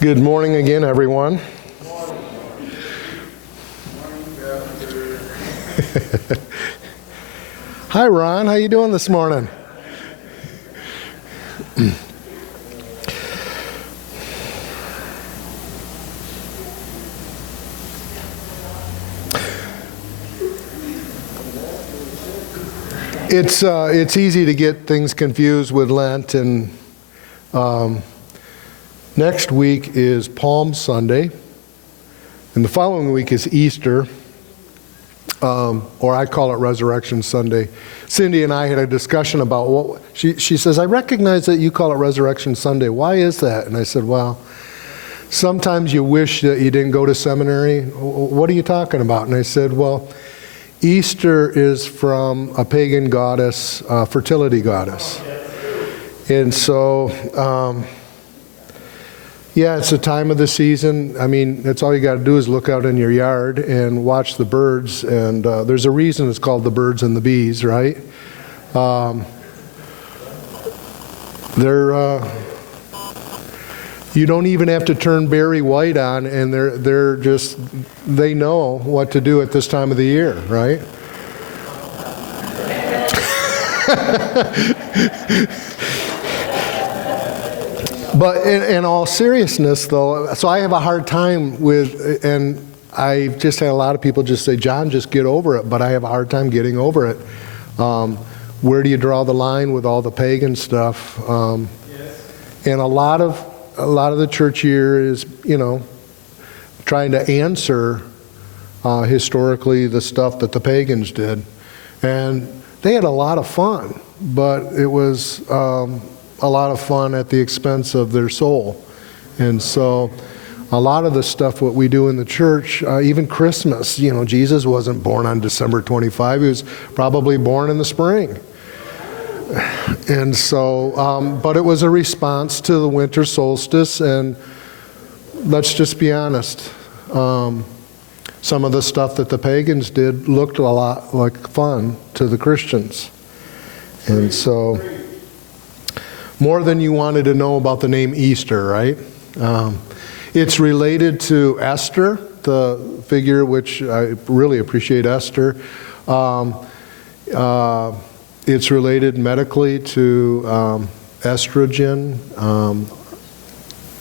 Good morning again, everyone. Hi, Ron. How you doing this morning? It's easy to get things confused with Lent, and next week is Palm Sunday, and the following week is Easter, or I call it Resurrection Sunday. Cindy and I had a discussion about what she says. I recognize that you call it Resurrection Sunday. Why is that? And I said, well, sometimes you wish that you didn't go to seminary. What are you talking about? And I said, well, Easter is from a pagan goddess, fertility goddess. And so, yeah, it's the time of the season. I mean, that's all you got to do is look out in your yard and watch the birds. And there's a reason it's called the birds and the bees, right? You don't even have to turn berry white on, and they know what to do at this time of the year, right? But in all seriousness, though, so I have a hard time with, and I've just had a lot of people just say, John, just get over it, but I have a hard time getting over it. Where do you draw the line with all the pagan stuff? Yes. And a lot of the church year is, trying to answer historically the stuff that the pagans did. And they had a lot of fun, but it was a lot of fun at the expense of their soul. And so a lot of the stuff what we do in the church, even Christmas, Jesus wasn't born on December 25. He was probably born in the spring. And so, but it was a response to the winter solstice, and let's just be honest. Some of the stuff that the pagans did looked a lot like fun to the Christians. And so, more than you wanted to know about the name Easter, right? It's related to Esther, the figure which I really appreciate Esther. It's related medically to estrogen,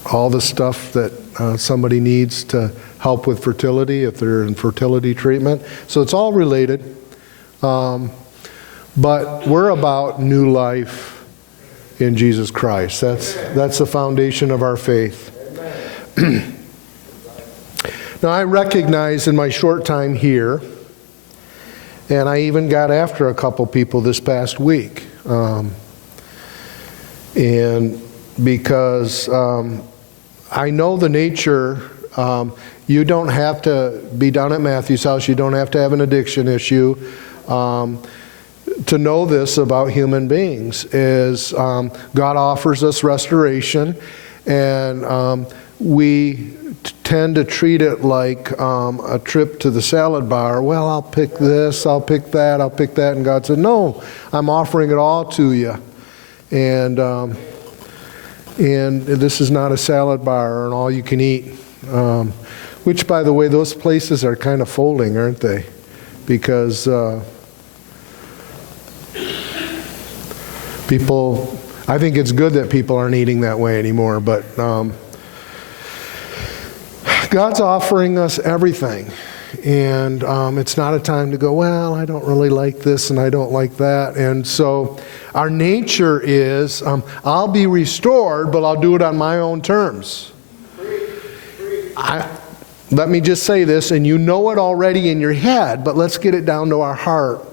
all the stuff that somebody needs to help with fertility if they're in fertility treatment. So it's all related. But we're about new life in Jesus Christ. That's the foundation of our faith. Now, I recognize in my short time here, and I even got after a couple people this past week, and because I know the nature, you don't have to be down at Matthew's house, you don't have to have an addiction issue. To know this about human beings is God offers us restoration, and we tend to treat it like a trip to the salad bar. Well, I'll pick this, I'll pick that, I'll pick that. And God said, no, I'm offering it all to you. And this is not a salad bar or an all you can eat. Which, by the way, those places are kind of folding, aren't they? Because people, I think it's good that people aren't eating that way anymore, but God's offering us everything, and it's not a time to go, well, I don't really like this and I don't like that. And so our nature is, I'll be restored, but I'll do it on my own terms. Let me just say this, and you know it already in your head, but let's get it down to our heart.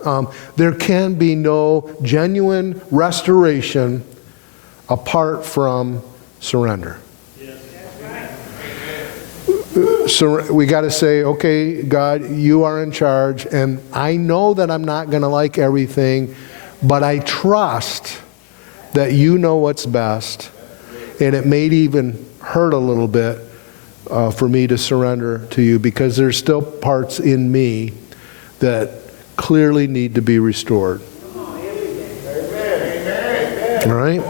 There can be no genuine restoration apart from surrender. So we got to say, okay, God, you are in charge, and I know that I'm not going to like everything, but I trust that you know what's best, and it may even hurt a little bit for me to surrender to you, because there's still parts in me that clearly need to be restored. All right?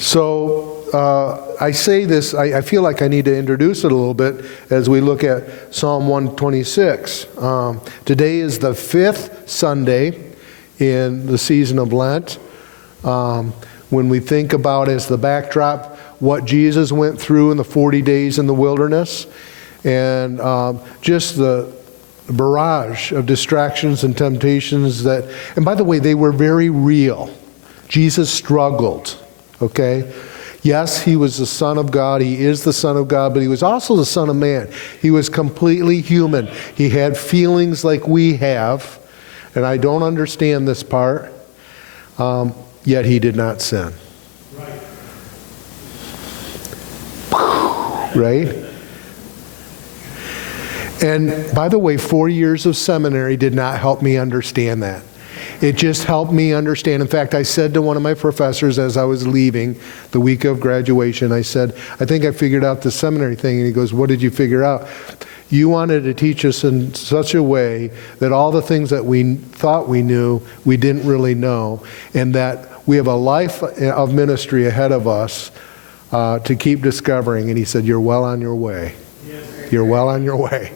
So I say this, I feel like I need to introduce it a little bit as we look at Psalm 126. Today is the 5th Sunday in the season of Lent. When we think about as the backdrop what Jesus went through in the 40 days in the wilderness, and just the barrage of distractions and temptations that, and by the way, they were very real. Jesus struggled, okay? Yes, he was the Son of God. He is the Son of God, but he was also the Son of Man. He was completely human. He had feelings like we have, and I don't understand this part, yet he did not sin. Right? And by the way, 4 years of seminary did not help me understand that. It just helped me understand. In fact, I said to one of my professors as I was leaving the week of graduation, I said, I think I figured out the seminary thing. And he goes, what did you figure out? You wanted to teach us in such a way that all the things that we thought we knew, we didn't really know, and that we have a life of ministry ahead of us to keep discovering. And he said, you're well on your way. You're well on your way.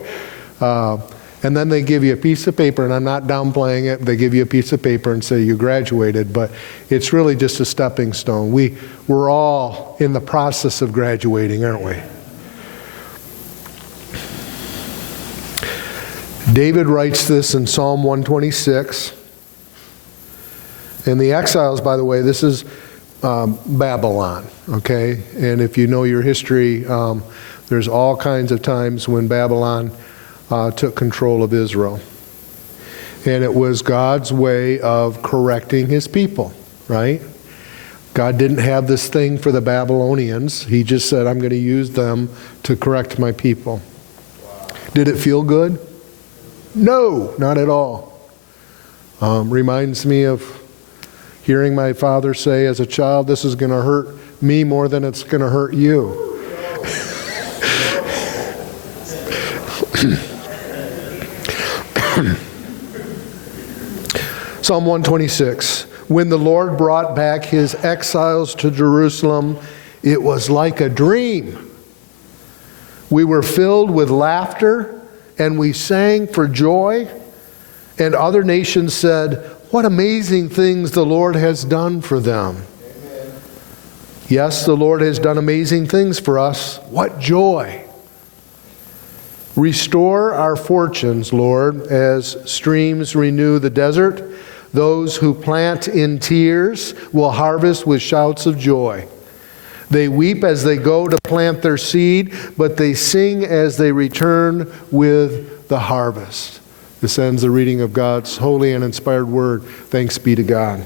And then they give you a piece of paper, and I'm not downplaying it. They give you a piece of paper and say you graduated, but it's really just a stepping stone. We're all in the process of graduating, aren't we? David writes this in Psalm 126. And the exiles, by the way, this is Babylon, okay? And if you know your history, there's all kinds of times when Babylon took control of Israel. And it was God's way of correcting his people, right? God didn't have this thing for the Babylonians. He just said, I'm going to use them to correct my people. Did it feel good? No, not at all. Reminds me of hearing my father say as a child, this is going to hurt me more than it's going to hurt you. Psalm 126. When the Lord brought back his exiles to Jerusalem, it was like a dream. We were filled with laughter, and we sang for joy. And other nations said, what amazing things the Lord has done for them. Amen. Yes, the Lord has done amazing things for us. What joy. Restore our fortunes, Lord, as streams renew the desert. Those who plant in tears will harvest with shouts of joy. They weep as they go to plant their seed, but they sing as they return with the harvest. This ends the reading of God's holy and inspired word. Thanks be to God.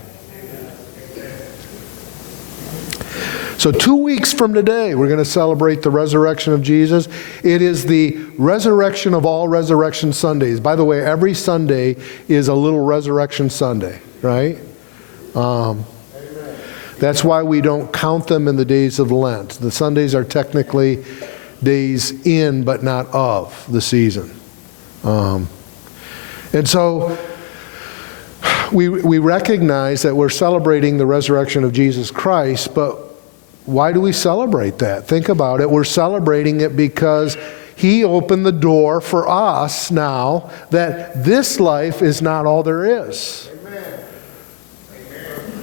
So 2 weeks from today, we're going to celebrate the resurrection of Jesus. It is the resurrection of all Resurrection Sundays. By the way, every Sunday is a little Resurrection Sunday, right? That's why we don't count them in the days of Lent. The Sundays are technically days in but not of the season. And so we recognize that we're celebrating the resurrection of Jesus Christ, but why do we celebrate that? Think about it. We're celebrating it because he opened the door for us now that this life is not all there is. Amen.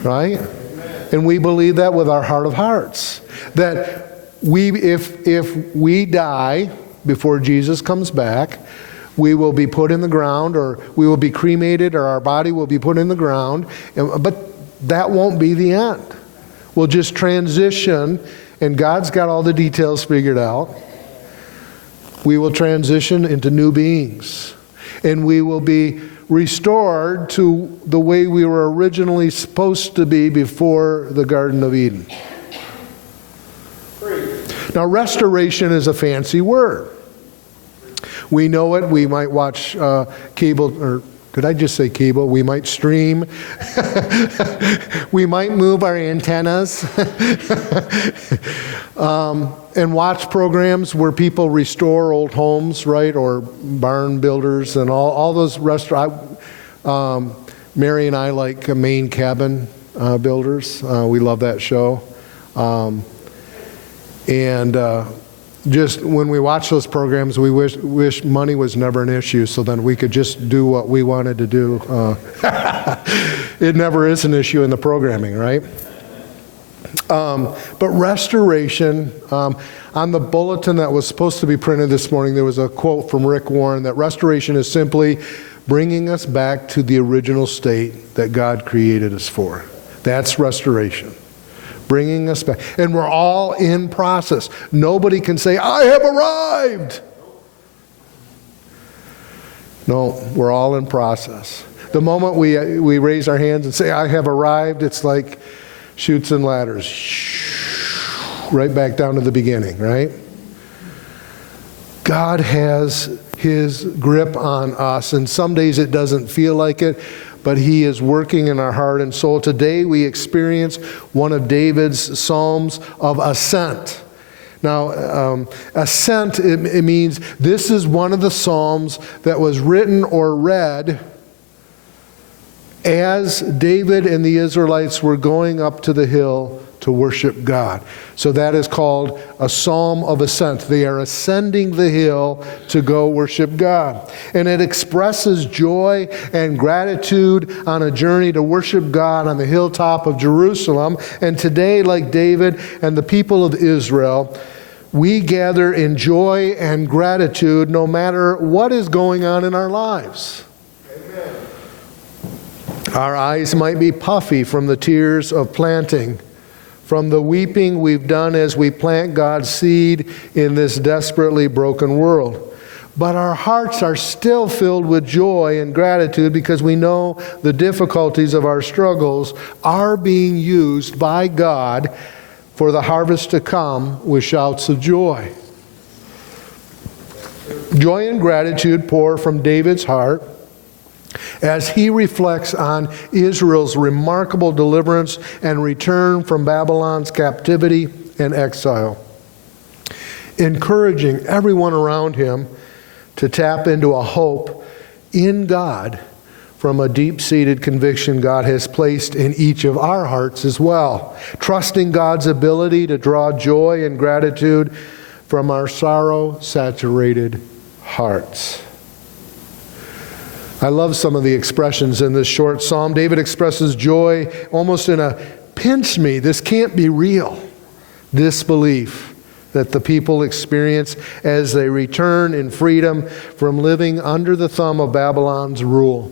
Right? Amen. And we believe that with our heart of hearts. That if we die before Jesus comes back, we will be put in the ground, or we will be cremated, or our body will be put in the ground. But that won't be the end. We'll just transition, and God's got all the details figured out. We will transition into new beings, and we will be restored to the way we were originally supposed to be before the Garden of Eden. Now, restoration is a fancy word. We know it. We might watch cable, or did I just say cable? We might stream. We might move our antennas and watch programs where people restore old homes, right? Or barn builders and all those restaurants. Mary and I like Maine cabin builders. We love that show. And just when we watch those programs, we wish money was never an issue, so then we could just do what we wanted to do. It never is an issue in the programming, right? But restoration, on the bulletin that was supposed to be printed this morning, there was a quote from Rick Warren that restoration is simply bringing us back to the original state that God created us for. That's restoration. Bringing us back. And we're all in process. Nobody can say, I have arrived. No, we're all in process. The moment we raise our hands and say, I have arrived, it's like chutes and ladders. Right back down to the beginning, right? God has His grip on us, and some days it doesn't feel like it, but He is working in our heart and soul. Today we experience one of David's Psalms of ascent. Now, ascent, it means this is one of the Psalms that was written or read as David and the Israelites were going up to the hill to worship God. So that is called a psalm of ascent. They are ascending the hill to go worship God. And it expresses joy and gratitude on a journey to worship God on the hilltop of Jerusalem. And today, like David and the people of Israel, we gather in joy and gratitude no matter what is going on in our lives. Amen. Our eyes might be puffy from the tears of planting, from the weeping we've done as we plant God's seed in this desperately broken world. But our hearts are still filled with joy and gratitude because we know the difficulties of our struggles are being used by God for the harvest to come with shouts of joy. Joy and gratitude pour from David's heart as he reflects on Israel's remarkable deliverance and return from Babylon's captivity and exile, encouraging everyone around him to tap into a hope in God from a deep-seated conviction God has placed in each of our hearts as well, trusting God's ability to draw joy and gratitude from our sorrow-saturated hearts. I love some of the expressions in this short psalm. David expresses joy almost in a pinch me, this can't be real, disbelief that the people experience as they return in freedom from living under the thumb of Babylon's rule.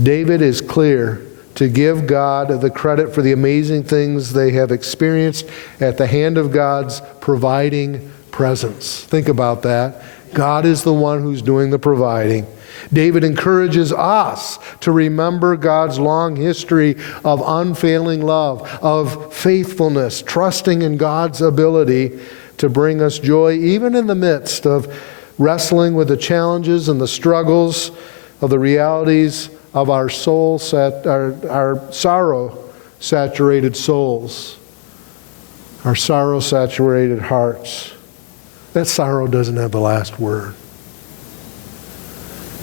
David is clear to give God the credit for the amazing things they have experienced at the hand of God's providing presence. Think about that. God is the one who's doing the providing. David encourages us to remember God's long history of unfailing love, of faithfulness, trusting in God's ability to bring us joy, even in the midst of wrestling with the challenges and the struggles of the realities of our sorrow-saturated souls, our sorrow-saturated hearts. That sorrow doesn't have the last word.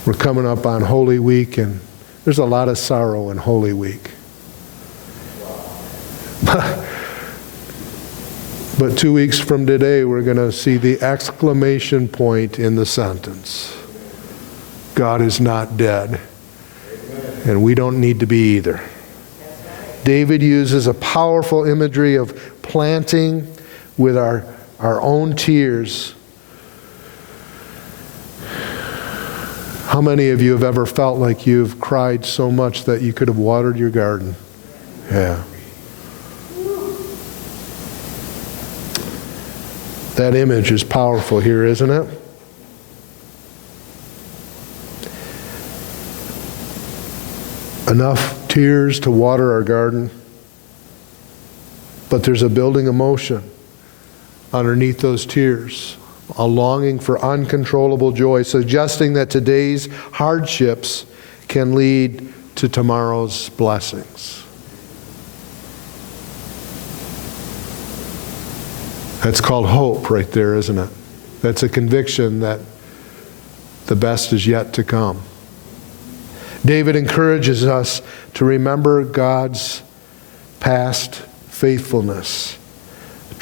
We're coming up on Holy Week, and there's a lot of sorrow in Holy Week. But 2 weeks from today, we're going to see the exclamation point in the sentence. God is not dead, and we don't need to be either. David uses a powerful imagery of planting with our own tears. How many of you have ever felt like you've cried so much that you could have watered your garden? Yeah. That image is powerful here, isn't it? Enough tears to water our garden, but there's a building emotion underneath those tears, a longing for uncontrollable joy, suggesting that today's hardships can lead to tomorrow's blessings. That's called hope right there, isn't it? That's a conviction that the best is yet to come. David encourages us to remember God's past faithfulness,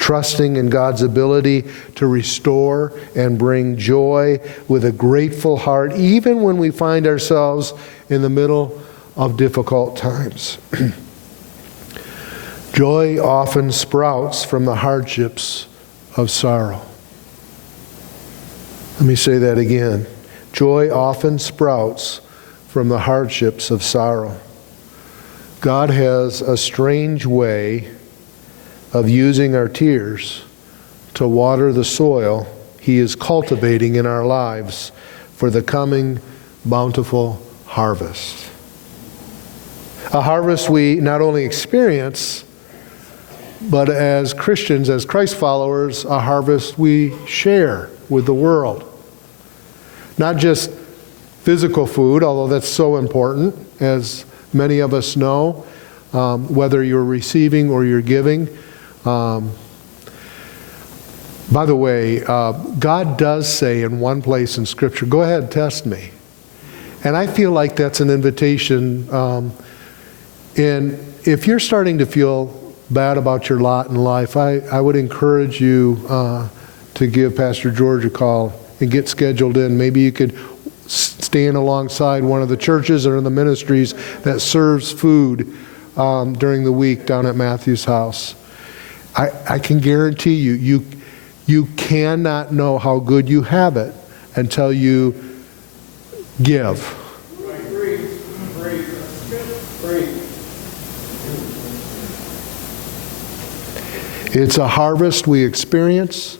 trusting in God's ability to restore and bring joy with a grateful heart, even when we find ourselves in the middle of difficult times. Joy often sprouts from the hardships of sorrow. Let me say that again. Joy often sprouts from the hardships of sorrow. God has a strange way of using our tears to water the soil He is cultivating in our lives for the coming bountiful harvest. A harvest we not only experience, but as Christians, as Christ followers, a harvest we share with the world. Not just physical food, although that's so important, as many of us know, whether you're receiving or you're giving. By the way, God does say in one place in Scripture, go ahead, test me. And I feel like that's an invitation. And if you're starting to feel bad about your lot in life, I would encourage you to give Pastor George a call and get scheduled in. Maybe you could stand alongside one of the churches or in the ministries that serves food during the week down at Matthew's house. I can guarantee you cannot know how good you have it until you give. It's a harvest we experience,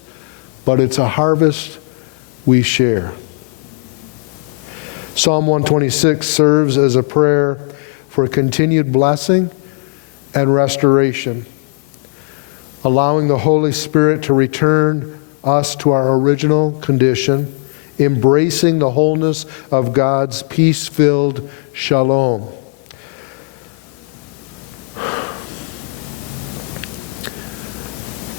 but it's a harvest we share. Psalm 126 serves as a prayer for continued blessing and restoration, allowing the Holy Spirit to return us to our original condition, embracing the wholeness of God's peace-filled shalom.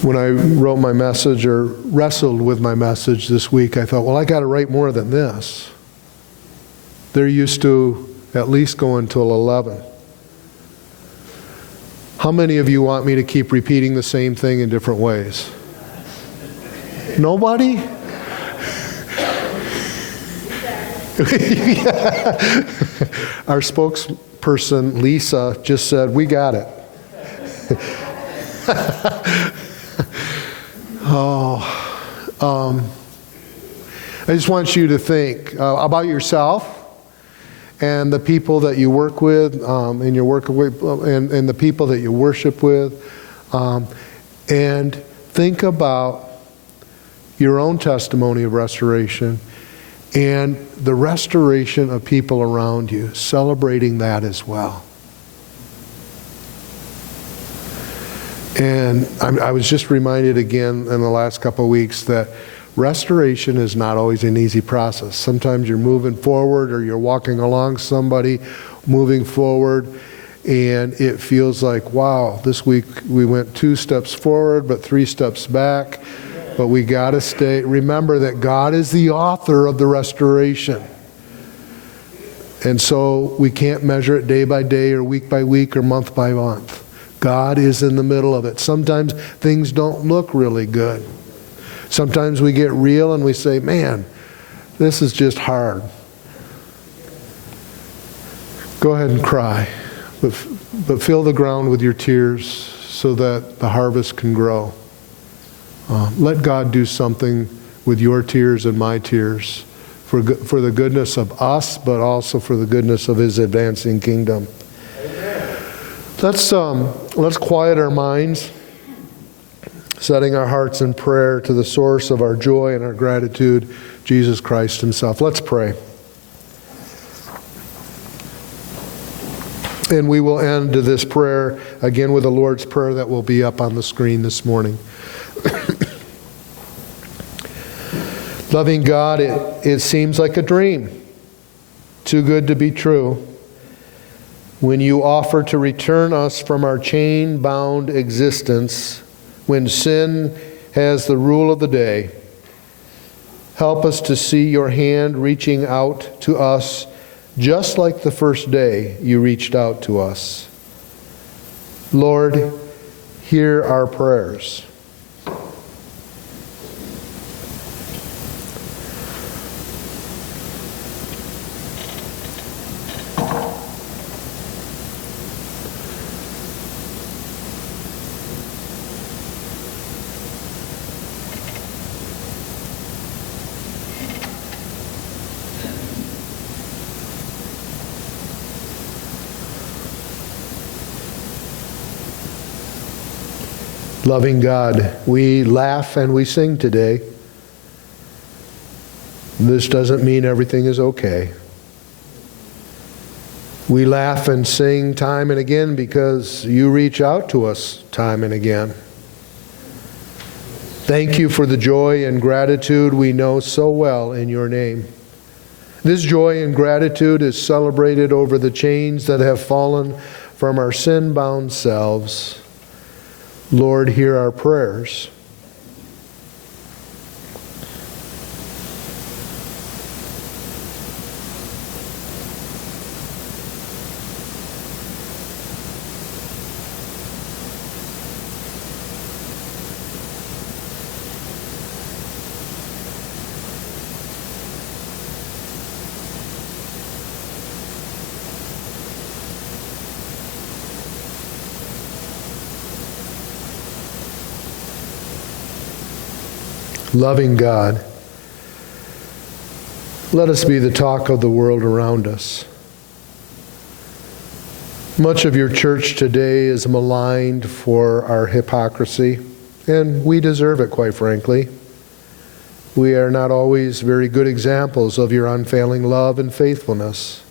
When I wrote my message or wrestled with my message this week, I thought, well, I got to write more than this. They're used to at least go until 11. How many of you want me to keep repeating the same thing in different ways? Nobody? Our spokesperson, Lisa, just said, we got it. I just want you to think about yourself and the people that you work with, and the people that you worship with, and think about your own testimony of restoration and the restoration of people around you, celebrating that as well. And I was just reminded again in the last couple of weeks that restoration is not always an easy process. Sometimes you're moving forward or you're walking along somebody moving forward and it feels like, wow, this week we went 2 steps forward but 3 steps back. But we got to remember that God is the author of the restoration. And so we can't measure it day by day or week by week or month by month. God is in the middle of it. Sometimes things don't look really good. Sometimes we get real and we say, man, this is just hard. Go ahead and cry, but fill the ground with your tears so that the harvest can grow. Let God do something with your tears and my tears for the goodness of us, but also for the goodness of His advancing kingdom. Let's quiet our minds, setting our hearts in prayer to the source of our joy and our gratitude, Jesus Christ Himself. Let's pray. And we will end this prayer again with the Lord's Prayer that will be up on the screen this morning. Loving God, it seems like a dream, too good to be true, when you offer to return us from our chain-bound existence, when sin has the rule of the day. Help us to see your hand reaching out to us just like the first day you reached out to us. Lord, hear our prayers. Loving God, we laugh and we sing today. This doesn't mean everything is okay. We laugh and sing time and again because you reach out to us time and again. Thank you for the joy and gratitude we know so well in your name. This joy and gratitude is celebrated over the chains that have fallen from our sin-bound selves. Lord, hear our prayers. Loving God, let us be the talk of the world around us. Much of your church today is maligned for our hypocrisy, and we deserve it, quite frankly. We are not always very good examples of your unfailing love and faithfulness.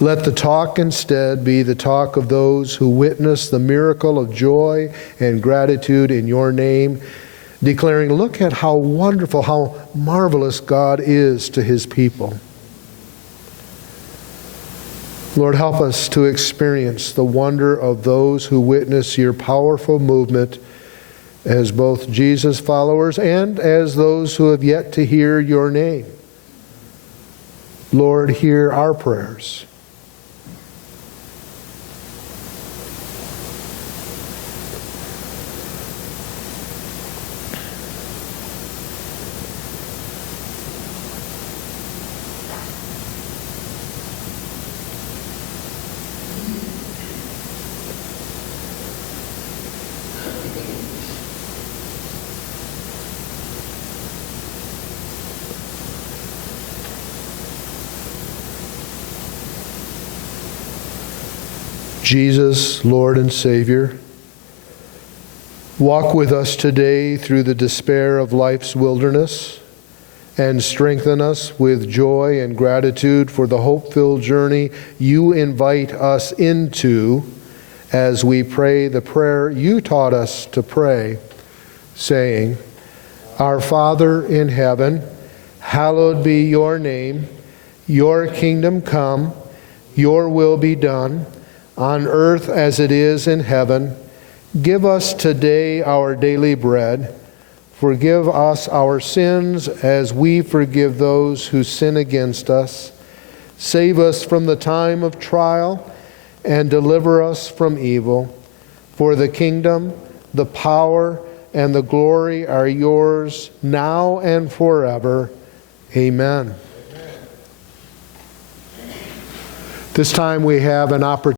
Let the talk instead be the talk of those who witness the miracle of joy and gratitude in your name, declaring, look at how wonderful, how marvelous God is to his people. Lord, help us to experience the wonder of those who witness your powerful movement as both Jesus followers and as those who have yet to hear your name. Lord, hear our prayers. Jesus, Lord and Savior, walk with us today through the despair of life's wilderness and strengthen us with joy and gratitude for the hope-filled journey you invite us into as we pray the prayer you taught us to pray, saying, Our Father in heaven, hallowed be your name. Your kingdom come, your will be done, on earth as it is in heaven. Give us today our daily bread. Forgive us our sins as we forgive those who sin against us. Save us from the time of trial and deliver us from evil. For the kingdom, the power, and the glory are yours now and forever. Amen. This time we have an opportunity